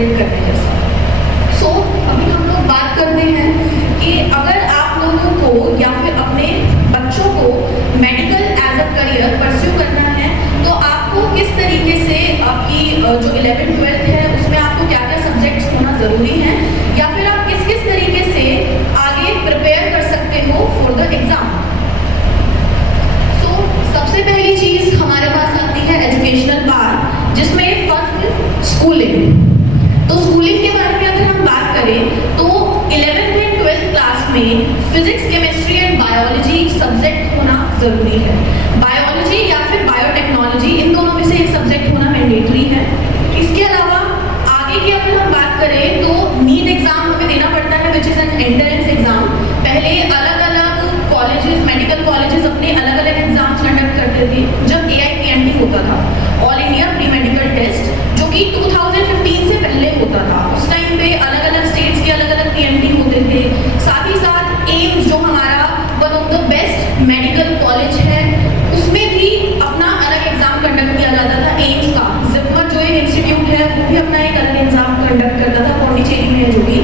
Build करने जैसा। सो अभी हम लोग बात करते हैं कि अगर आप लोगों को या फिर अपने बच्चों को medical as a career pursue करना है तो आपको किस तरीके से आपकी जो 11th-12th है उसमें आपको क्या क्या सब्जेक्ट्स होना ज़रूरी है, या फिर आप किस किस तरीके से आगे प्रिपेयर कर सकते हो फॉर द एग्ज़ाम। सो सबसे पहली चीज़ हमारे पास आती है एजुकेशनल पार्ट, जिसमें फर्स्ट स्कूलिंग। तो स्कूलिंग के बारे में अगर हम बात करें तो 11th एंड 12th क्लास में physics, chemistry and biology subject होना ज़रूरी है। बायोलॉजी या फिर बायोटेक्नोलॉजी, इन दोनों में से एक सब्जेक्ट होना मैंडेटरी है। इसके अलावा आगे की अगर हम बात करें तो नीट एग्ज़ाम हमें देना पड़ता है, which is an entrance exam. पहले अलग अलग कॉलेजेस, मेडिकल कॉलेजेस अपने अलग अलग एग्जाम्स कंडक्ट करते थे। जब AIPMT होता था, all India pre medical test, जो कि 2015 से पहले होता था, उस टाइम पे अलग अलग स्टेट्स के अलग अलग PMT होते थे। साथ ही साथ एम्स, जो हमारा one of the best medical college है, उसमें भी अपना अलग एग्जाम कंडक्ट किया जाता था। एम्स का जिपमर जो एक इंस्टीट्यूट है वो भी अपना एक अलग एग्जाम कंडक्ट करता था, पौंडीचेरी में है जो भी।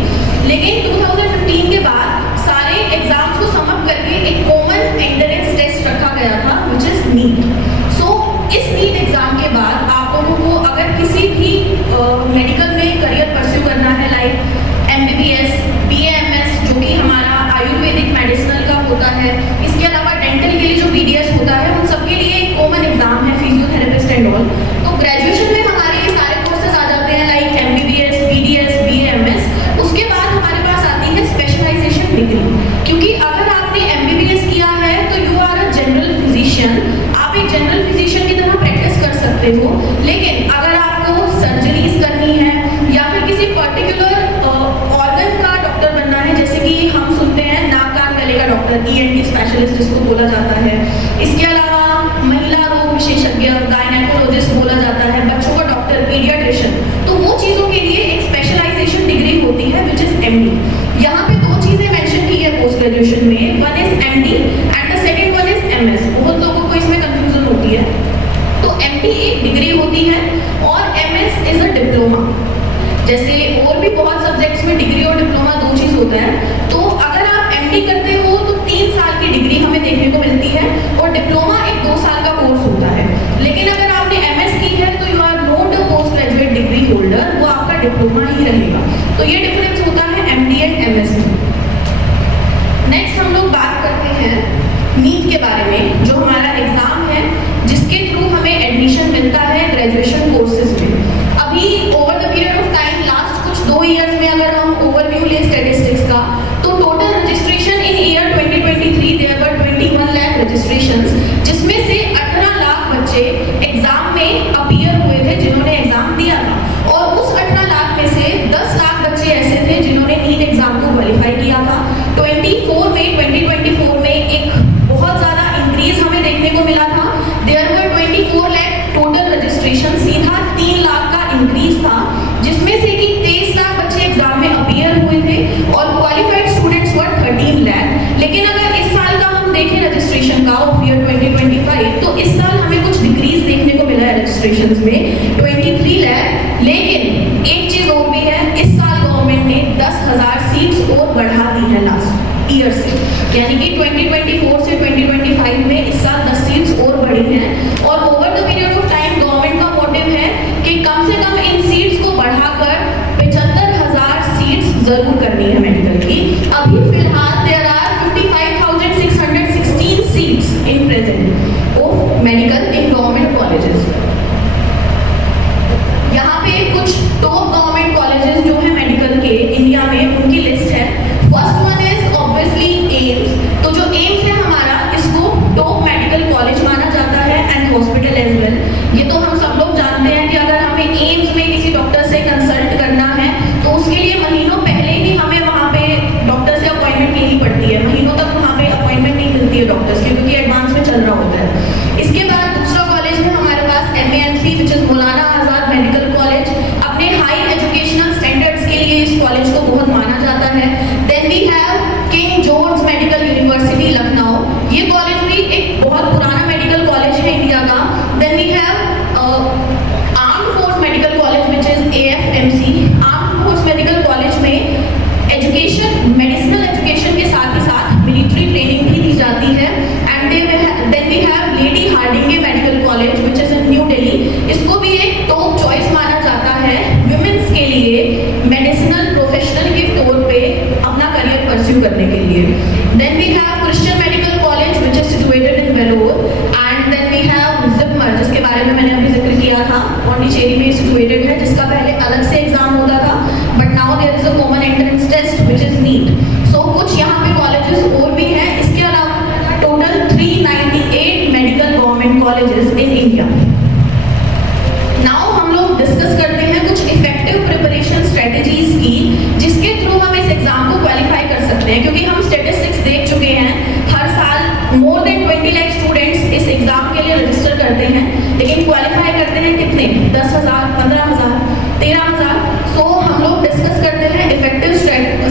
लेकिन 2015 के बाद सारे एग्जाम्स को समअप करके एक कॉमन एंट्रेंस टेस्ट रखा गया था, विच इज नीट। सो इस नीट एग्जाम के बाद आप लोगों को अगर किसी भी मेडिकल में करियर परस्यू करना है, लाइक MBBS, BAMS जो कि हमारा आयुर्वेदिक मेडिसिनल का होता है, इसके अलावा डेंटल के लिए जो BDS होता है, उन सबके लिए एक कॉमन एग्जाम है, फिजियोथेरेपिस्ट एंड ऑल। तो ग्रेजुएशन में हमारे ये सारे कोर्सेज आ जाते हैं, लाइक MBBS, BDS, BAMS। उसके बाद हमारे पास आती है स्पेशलाइजेशन डिग्री, क्योंकि अगर आपने MBBS किया है तो you are a general physician, आप एक जनरल फिजिशियन की तरह प्रैक्टिस कर सकते हो। लेकिन अगर आपको सर्जरीज करनी है या फिर किसी पर्टिकुलर ऑर्गन का डॉक्टर बनना है, जैसे कि हम सुनते हैं नाक कान गले का डॉक्टर, ENT स्पेशलिस्ट जिसको बोला जाता है। इसके अलावा महिला रोग विशेषज्ञ, गायनेकोलॉजिस्ट बोला जाता है, बच्चों का डॉक्टर, पीडियाट्रिशियन, तो वो चीज़ों के लिए एक स्पेशलाइजेशन डिग्री होती है, विच इज MD। यहाँ पे दो चीज़ें मेंशन की है पोस्ट ग्रेजुएशन में, one is MD and the second one is MS। बहुत लोगों को इसमें कंफ्यूजन होती है। तो MD एक डिग्री होती है और MS इज अ डिप्लोमा। जैसे और भी बहुत सब्जेक्ट्स में डिग्री और डिप्लोमा दो चीज़ होता है। तो अगर आप MD करते हो तो 3 साल की डिग्री हमें देखने को मिलती है और डिप्लोमा एक 2 साल का कोर्स होता है। लेकिन अगर आपने MS की है तो you are not a post graduate degree holder, वो आपका डिप्लोमा ही रहेगा। तो ये डिफरेंस होता है MD एंड MS में। नेक्स्ट हम लोग बात करते हैं नीट के बारे में, जो हमारा एग्जाम है जिसके थ्रू हमें एडमिशन मिलता है ग्रेजुएशन कोर्सेज में। अभी over the period of time, last कुछ 2 ईयर्स में अगर हम ओवरव्यू ले स्टैटिस्टिक्स का, तो total registration in year 2023 there were 21 lakh registrations, जिसमें से 18 लाख बच्चे एग्जाम में अपीयर हुए थे, जिन्होंने एग्जाम दिया था। और उस 18 लाख में से 10 लाख बच्चे ऐसे थे जिन्होंने नीट एग्जाम को क्वालिफाई किया था। 2024 में एक बहुत ज़्यादा इंक्रीज हमें देखने को मिला था। There were 24 lakh total registration, सीधा 3 लाख का इंक्रीज था, जिसमें से कि 23 लाख बच्चे एग्जाम में अपीयर हुए थे और क्वालिफाइड स्टूडेंट्स वर 13 लाख। लेकिन अगर इस साल का हम देखें रजिस्ट्रेशन का ऑफ ईयर 2025, तो इस साल हमें कुछ डिक्रीज देखने को मिला है रजिस्ट्रेशन में, 23 लाख। लेकिन एक चीज़ और भी है, इस साल गवर्नमेंट ने 10,000 सीट्स और बढ़ा दी है लास्ट ईयर से, यानी कि 2024 से 2025 में इस साल 10 सीट्स और बढ़ी हैं। और over the period of time government का मोटिव है कि कम से कम इन सीट्स को बढ़ाकर 75,000 सीट्स जरूर करनी है मेडिकल की। अभी फिलहाल there are 55,616 seats in present of medical in government colleges. यहाँ पे कुछ टॉप गवर्नमेंट कॉलेजेस जो है मेडिकल के इंडिया में, उनकी लिस्ट है। First one is obviously AIIMS. तो जो एम्स है हमारा, इसको टॉप मेडिकल कॉलेज माना जाता है एंड हॉस्पिटल एज वेल। ये तो हम सब लोग जानते हैं कि अगर हमें एम्स में किसी डॉक्टर से कंसल्ट करना है तो उसके लिए महीनों पहले ही हमें वहाँ पे डॉक्टर से अपॉइंटमेंट मेडिसिनल प्रोफेशनल के तौर पे अपना करियर परस्यू करने के लिए। Then we have Christian medical college which is situated in Vellore, and then we have JIPMER, जिसके बारे में मैंने अभी जिक्र किया था, पौंडीचेरी में सिचुएटेड है, जिसका पहले अलग से एग्जाम होता था, but now there is a common entrance test which is NEET. So कुछ यहाँ पे कॉलेजेस और भी हैं। इसके अलावा total 398 medical government colleges in India. Now हम लोग डिस्कस करते हैं कुछ इफेक्टिव प्रिपरेशन स्ट्रेटजीज की, जिसके थ्रू हम इस एग्जाम को क्वालिफाई कर सकते हैं, क्योंकि हम स्टेटिस्टिक्स देख चुके हैं, हर साल मोर देन 20 लाख स्टूडेंट्स इस एग्जाम के लिए रजिस्टर करते हैं, लेकिन क्वालिफाई करते हैं कितने? 10,000, 15,000, 13,000। सो हम लोग डिस्कस करते हैं इफेक्टिव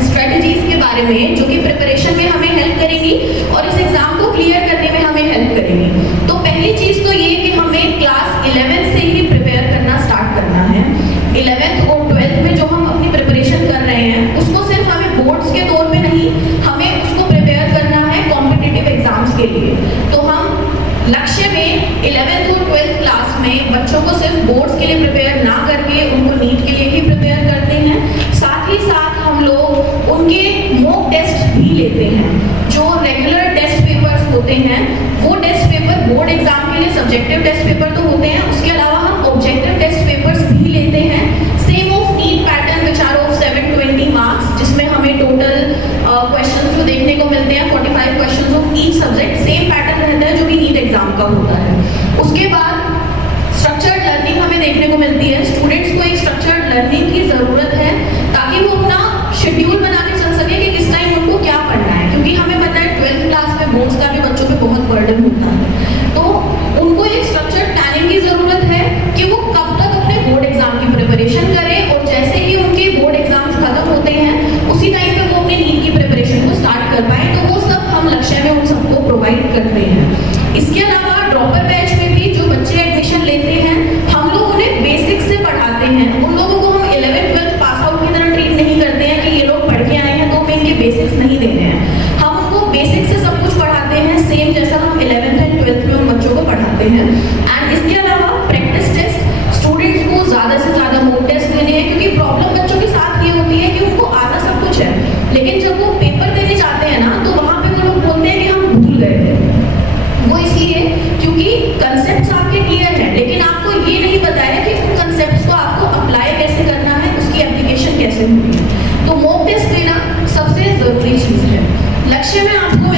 स्ट्रेटजीज के बारे में, जो कि प्रिपरेशन में हमें हेल्प करेंगी और इस एग्जाम को क्लियर करने में हमें हेल्प करेंगी। तो पहली चीज तो ये कि हमें क्लास 11 से ही प्रिपेयर करना स्टार्ट करना है। 11th और 12th में जो हम अपनी प्रिपरेशन कर रहे हैं, उसको सिर्फ हमें बोर्ड्स के तौर पे नहीं, हमें उसको प्रिपेयर करना है कॉम्पिटिटिव एग्जाम्स के लिए। तो हम लक्ष्य में 11th और 12th क्लास में बच्चों को सिर्फ बोर्ड्स के लिए प्रिपेयर ना करके उनको नीट के लिए ही प्रिपेयर करते हैं। साथ ही साथ हम लोग उनके मॉक टेस्ट भी लेते हैं। जो रेगुलर टेस्ट पेपर्स होते हैं, वो टेस्ट पेपर बोर्ड एग्जाम के लिए सब्जेक्टिव टेस्ट पेपर तो होते हैं, उसके अलावा हम ऑब्जेक्टिव टेस्ट पेपर्स भी लेते हैं, same of NEET pattern which are of 720 marks, जिसमें हमें टोटल क्वेश्चंस जो देखने को मिलते हैं 45 questions of each subject, same pattern रहता है जो कि नीट एग्जाम का होता है। उसके बाद स्ट्रक्चर्ड लर्निंग हमें देखने को मिलती है। स्टूडेंट्स को एक स्ट्रक्चर्ड लर्निंग की ज़रूरत है, ताकि वो अपना शेड्यूल बना के चल सके कि किस टाइम उनको क्या पढ़ना है, क्योंकि हमें पता है 12th क्लास में बोर्ड्स का भी बच्चों पे बहुत बर्डन होता है। तो उनको एक स्ट्रक्चर्ड प्लानिंग की ज़रूरत है कि वो कब तक अपने बोर्ड एग्जाम की प्रिपरेशन करें, और जैसे ही उनके बोर्ड एग्जाम्स खत्म होते हैं उसी टाइम पे वो अपने नीट की प्रिपरेशन को स्टार्ट कर पाएँ। तो वो सब हम लक्ष्य में उन सबको प्रोवाइड करते हैं। इसके अलावा ड्रॉपर बैच में भी जो बच्चे एडमिशन लेते हैं, हम लोग उन्हें बेसिक से पढ़ाते हैं। उन लोगों को हम 11th 12th पास आउट की तरह ट्रीट नहीं करते हैं कि ये लोग पढ़ के आए हैं तो हमें इनके बेसिक्स नहीं देने हैं। हम उनको बेसिक से सब कुछ पढ़ाते हैं, सेम जैसा हम 11th एंड 12th में उन बच्चों को पढ़ाते हैं। एंड इसके अलावा प्रैक्टिस टेस्ट, स्टूडेंट्स को ज़्यादा से ज़्यादा मॉक टेस्ट देने हैं, क्योंकि प्रॉब्लम बच्चों के साथ ये होती है कि उनको आता सब कुछ है, लेकिन जब वो पेपर देने जाते हैं ना, तो वहाँ पे वो लोग बोलते हैं कि हम भूल गए थे। वो इसलिए क्योंकि कंसेप्ट्स आपके क्लियर हैं, लेकिन आपको ये नहीं बताया कि उन कंसेप्ट्स को आपको अप्लाई कैसे करना है, उसकी एप्लीकेशन कैसे होगी। तो मॉक टेस्ट देना सबसे ज़रूरी चीज़ है। लक्ष्य में आपको